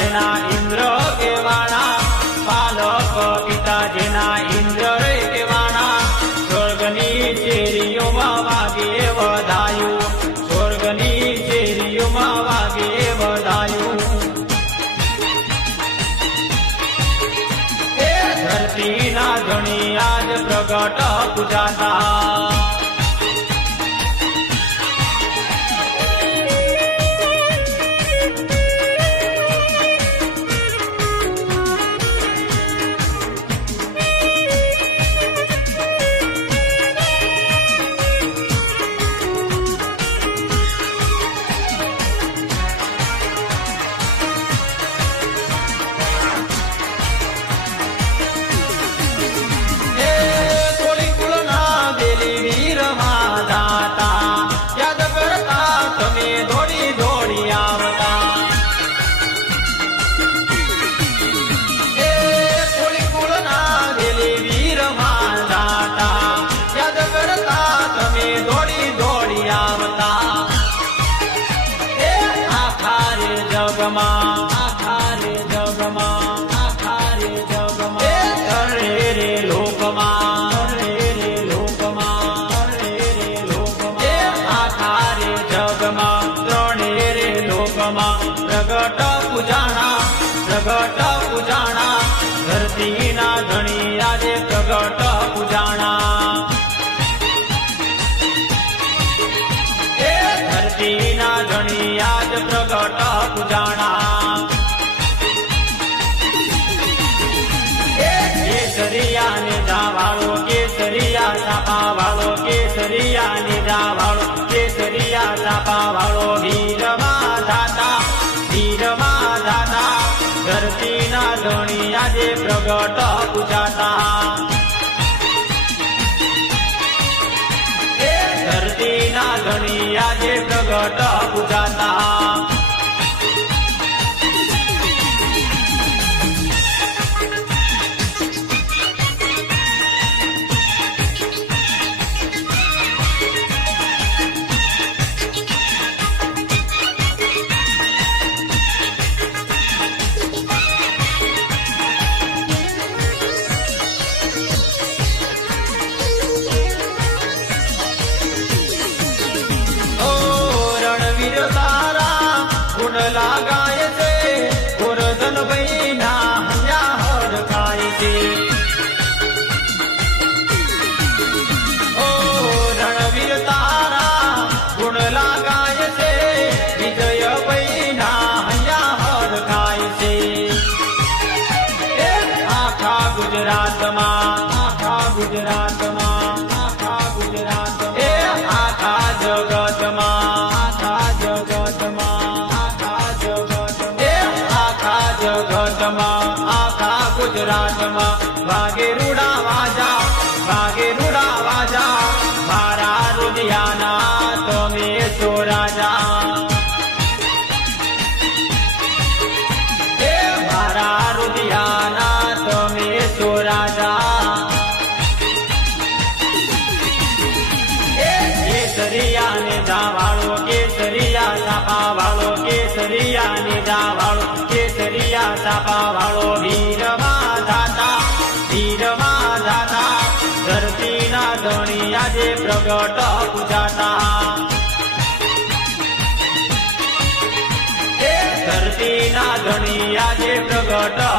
જેના ઇન્દ્ર કેવાણા, પાલક પિતા જેના ઇન્દ્ર રે કેવાણા, સ્વર્ગની ચેરીઓમાં વાગે વધાયું, સ્વર્ગની ચેરીઓમાં વાગે વધાયું. એ ધરતીના ધણી આજ પ્રગટ પૂજાતા. આખા પ્રગટ પૂજાણા, પ્રગટ પૂજાણા, ધરતીના ધણી આજે પ્રગટ પૂજાણા. એ ધરતીના ધણી આજ પ્રગટ પૂજાણા. એ કેસરિયા ને જાવાળો, કેસરિયા ચાપા વાળો, કેસરિયા ને જાવાળો, કેસરિયા ચાપા વાળો, વીરમાં જાતા, વીરમાં જાતા, ધરતીના ધણી આજે પ્રગટ પૂજાતા. એ ધરતીના ધણી આજે પ્રગટ પૂજાતા. લાગાય છે ગોરધન ભાઈના હૈયા હરખાય છે. ઓ રણવીર તારા ગુણ લાગાય છે, વિજય ભાઈના હૈયા હરખાય છે. એ આખા ગુજરાતમાં, આખા ગુજરાતમાં, આખા ગુજરાતમાં, એ આખા જગતમાં, આખા જગતમાં, જગતમાં, આખા ગુજરાતમાં વાગે રૂડા વાજા, વાગે રૂડા વાજા, મારા રુધિયાના તમે છો રાજા. એ મારા રુધિયાના તમે છો રાજા. એ કેસરિયા ને જાવાળો, કેસરિયા ચાપા વાળો, કેસરિયા ને જાવાળો, કેસરિયા ચાપા વાળો, વીરમાં જાતા, વીરમાં જાતા, ધરતીના ધણી આજે પ્રગટ પૂજાતા. એ ધરતીના ધણી આજે પ્રગટ